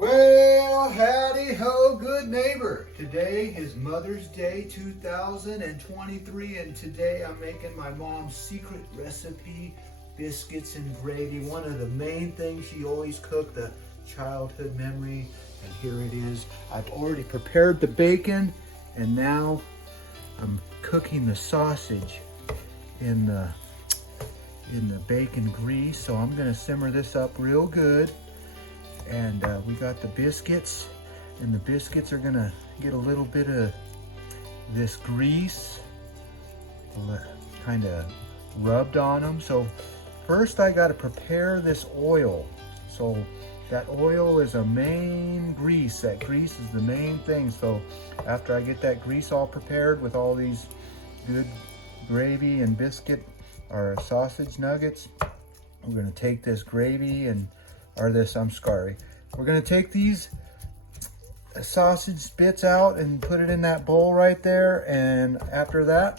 Well, howdy ho, good neighbor. Today is Mother's Day 2023, and today I'm making my mom's secret recipe, biscuits and gravy. One of the main things she always cooked, the childhood memory, and here it is. I've already prepared the bacon, and now I'm cooking the sausage in the bacon grease. So I'm gonna simmer this up real good. And we got the biscuits, and the biscuits are gonna get a little bit of this grease kind of rubbed on them. So first I got to prepare this oil. So that oil is a main grease. That grease is the main thing. So after I get that grease all prepared with all these good gravy and biscuit or sausage nuggets, we're gonna take this gravy and we're gonna take these sausage bits out and put it in that bowl right there. And after that,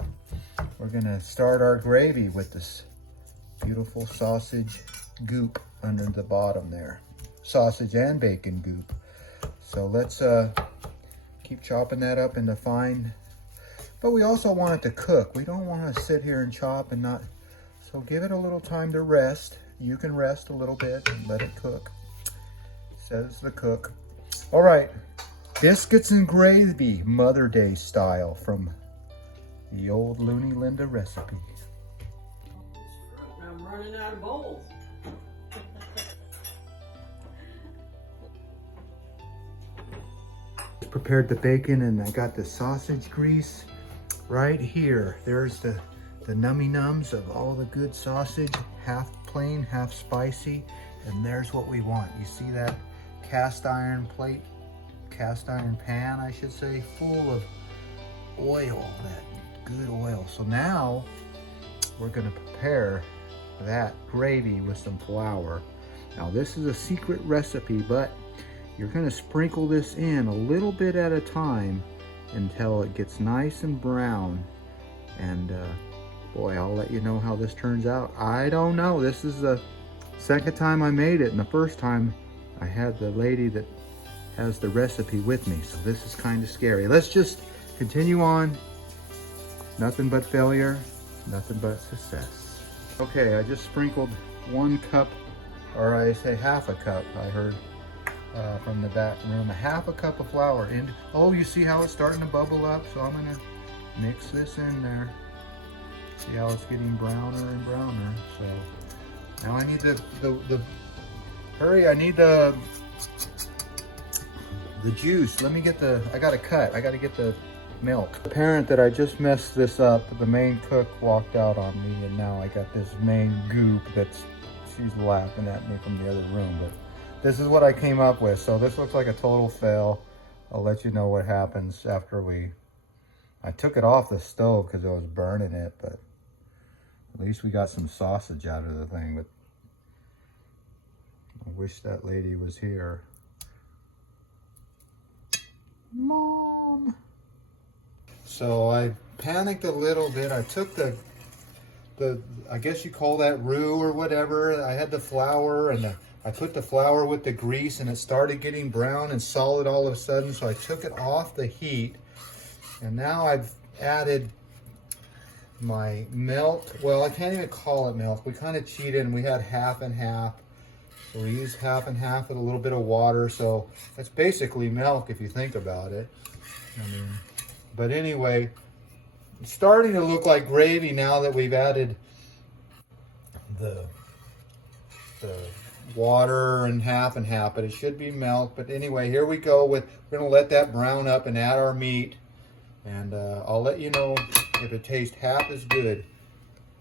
we're gonna start our gravy with this beautiful sausage goop under the bottom there. Sausage and bacon goop. So let's keep chopping that up into fine. But we also want it to cook. We don't want to sit here and chop and not. So give it a little time to rest. You can rest a little bit and let it cook, says the cook. All right, biscuits and gravy, Mother Day style, from the old Looney Linda recipe. I'm running out of bowls. Prepared the bacon, and I got the sausage grease right here. There's the nummy nums of all the good sausage, half plain, half spicy, and there's what we want. You see that cast iron plate, cast iron pan, I should say, full of oil, that good oil. So now we're gonna prepare that gravy with some flour. Now this is a secret recipe, but you're gonna sprinkle this in a little bit at a time until it gets nice and brown. And boy, I'll let you know how this turns out. I don't know. This is the second time I made it, and the first time I had the lady that has the recipe with me. So this is kind of scary. Let's just continue on. Nothing but failure, nothing but success. Okay, I just sprinkled 1 cup, or I say half a cup, I heard from the back room, a half a cup of flour in. Oh, you see how it's starting to bubble up? So I'm gonna mix this in there. See how it's getting browner and browner. So now I need I need the juice. Let me get I gotta get the milk. The parent that I just messed this up, the main cook, walked out on me, and now I got this main goop she's laughing at me from the other room. But this is what I came up with. So this looks like a total fail. I'll let you know what happens after I took it off the stove because I was burning it, but at least we got some sausage out of the thing. But I wish that lady was here. Mom! So I panicked a little bit. I took the I guess you call that roux or whatever. I had the flour, and I put the flour with the grease, and it started getting brown and solid all of a sudden. So I took it off the heat, and now I've added my milk. Well, I can't even call it milk. We kind of cheated, and we had half and half. So we used half and half with a little bit of water. So it's basically milk if you think about it. But anyway, it's starting to look like gravy now that we've added the water and half, but it should be milk. But anyway, here we go we're gonna let that brown up and add our meat. And I'll let you know if it tastes half as good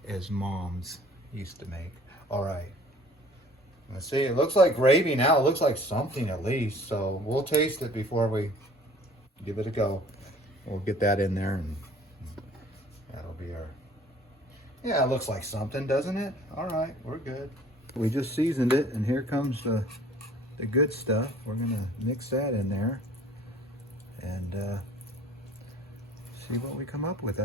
as Mom's used to make. All right. Let's see, it looks like gravy now. It looks like something at least. So we'll taste it before we give it a go. We'll get that in there, and that'll be our... Yeah, it looks like something, doesn't it? All right, we're good. We just seasoned it, and here comes the good stuff. We're gonna mix that in there. And see what we come up with.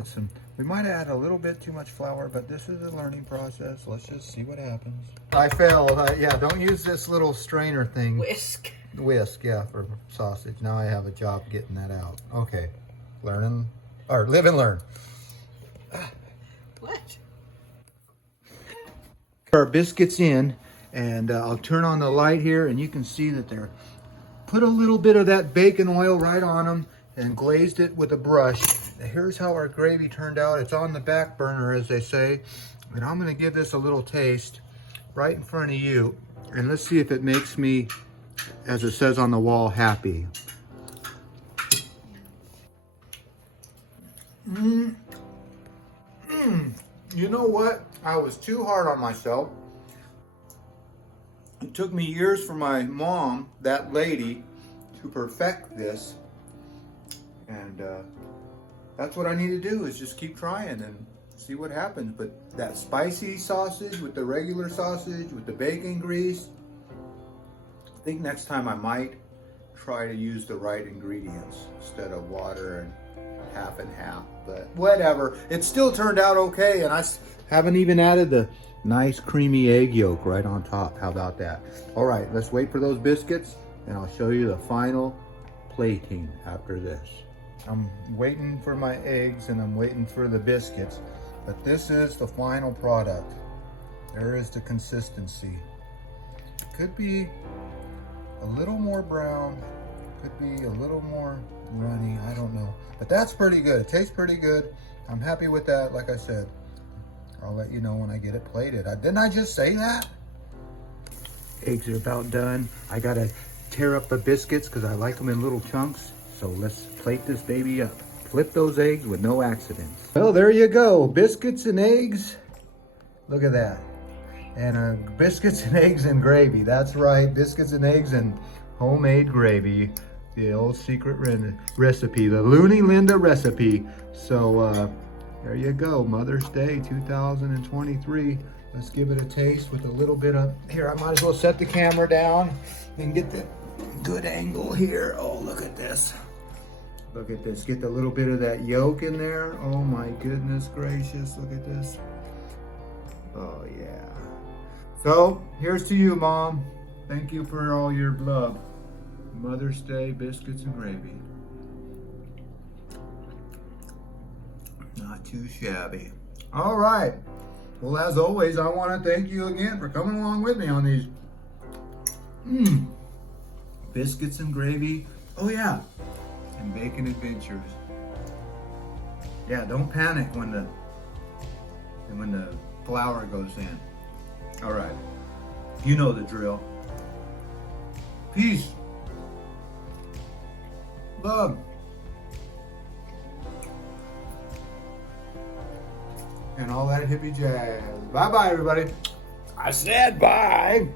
We might add a little bit too much flour, but this is a learning process. Let's just see what happens. I failed. Yeah, don't use this little strainer thing. Whisk, yeah, for sausage. Now I have a job getting that out. Okay, live and learn. What? Our biscuits in, and I'll turn on the light here, and you can see that they're put a little bit of that bacon oil right on them and glazed it with a brush. Here's how our gravy turned out. It's on the back burner, as they say, and I'm going to give this a little taste right in front of you, and let's see if it makes me, as it says on the wall, happy. You know what? I was too hard on myself. It took me years for my mom, that lady, to perfect this. And that's what I need to do, is just keep trying and see what happens. But that spicy sausage with the regular sausage, with the bacon grease, I think next time I might try to use the right ingredients instead of water and half and half. But whatever, it still turned out okay, and I haven't even added the nice creamy egg yolk right on top. How about that? All right, let's wait for those biscuits, and I'll show you the final plating after this. I'm waiting for my eggs and I'm waiting for the biscuits, but this is the final product. There is the consistency. Could be a little more brown, could be a little more runny, I don't know. But that's pretty good. It tastes pretty good. I'm happy with that. Like I said, I'll let you know when I get it plated. Didn't I just say that? Eggs are about done. I gotta tear up the biscuits because I like them in little chunks. So let's plate this baby up. Flip those eggs with no accidents. Well, there you go. Biscuits and eggs. Look at that. And biscuits and eggs and gravy. That's right. Biscuits and eggs and homemade gravy. The old secret recipe. The Looney Linda recipe. So there you go. Mother's Day 2023. Let's give it a taste with a little bit of... Here, I might as well set the camera down and get the good angle here. Oh, look at this. Look at this. Get a little bit of that yolk in there. Oh my goodness gracious. Look at this. Oh yeah. So, here's to you, Mom. Thank you for all your love. Mother's Day biscuits and gravy. Not too shabby. All right. Well, as always, I want to thank you again for coming along with me on these biscuits and gravy. Oh yeah, and bacon adventures. Yeah, don't panic when the flour goes in. All right, you know the drill. Peace, love, and all that hippie jazz. Bye bye, everybody. I said bye.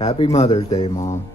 Happy Mother's Day, Mom.